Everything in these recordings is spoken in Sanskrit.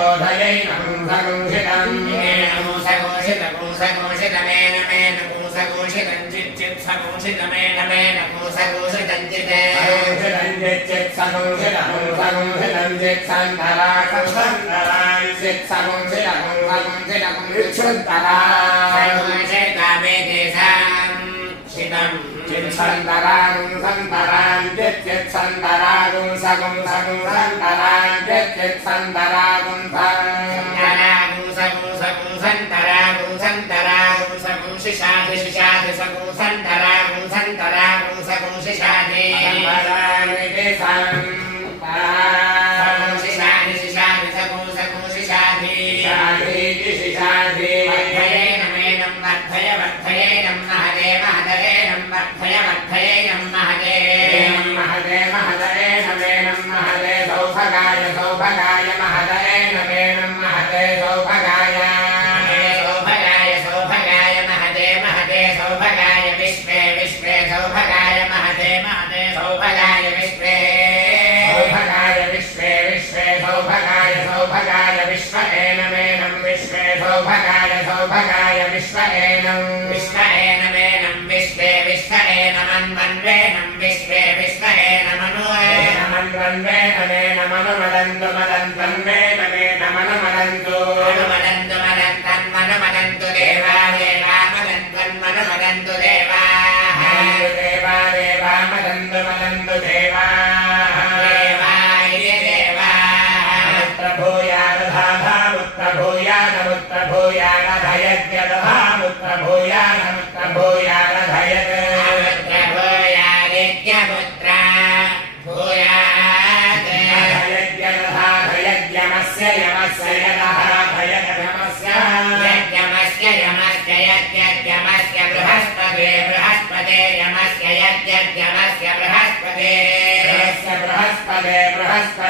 बोधयै नपुंसकुंसितम् नपुंसकुंसितमेन मेन पुंसकुंसितं चित्सकुंसितमेन मेन पुंसकुंसितं चिते चित्सकुंसितं चित्सन्तराकंसन्तरान् चित्सकुंसितकुंसकुंसितकुंसितमेतेषां चित्सन्तरान् सन्तरान् चित्सन्तरागुंसकुंसकुंसन्तरान् चित्सन्तरागुंसकुंसन्तरागुंसकुंसिषाधिषाधिसकुंसन्तरागुंसन्तरागुंसकुंसिषाधि वर्धयेनं महदे महदयेनं वर्धयेनं महदे महदयेनं महदे सौभगाय सौभगाय महदयेनं महदे सौभगाय सौभगाय महदे महदे सौभगाय विश्वे विश्वे सौभगाय महदे महदे सौभगाय विश्वे सौभगाय विश्वे विश्वे सौभगाय सौभगाय विश्वेनमेनं विश्वे सौभगाय सौभगाय विश्वेनं विश्वेनमेनं विश्वे विश्वेनमन्वन्वेनं विश्वे विश्वेनमनुवेनमन्वन्वेनमेनमनुमदन्तु मदन्तन्वेनमेनमनुमदन्तु मनुमदन्तु मदन्तन्मनुमदन्तु देवा देवा मदन्तन्मनुमदन्तु देवा देवा देवा मदन्तु मदन्तु देवा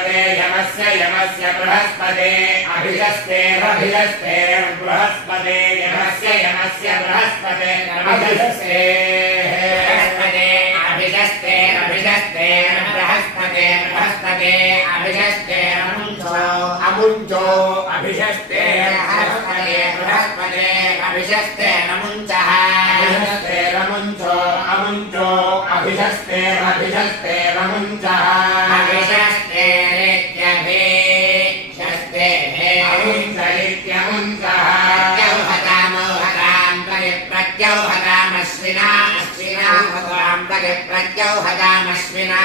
बृहस्पते यमस्य बृहस्पते अभिजस्ते बृहस्पते यमस्य बृहस्पते अभिजस्ते बृहस्पते बृहस्पते अभिजस्ते अमुञ्चो अभिजस्ते बृहस्पते अभिजस्ते नमुञ्चः रमुञ्चो अमुञ्चो अभिजस्ते रमुञ्चः अभिजस्ते प्रत्यौहतामश्विना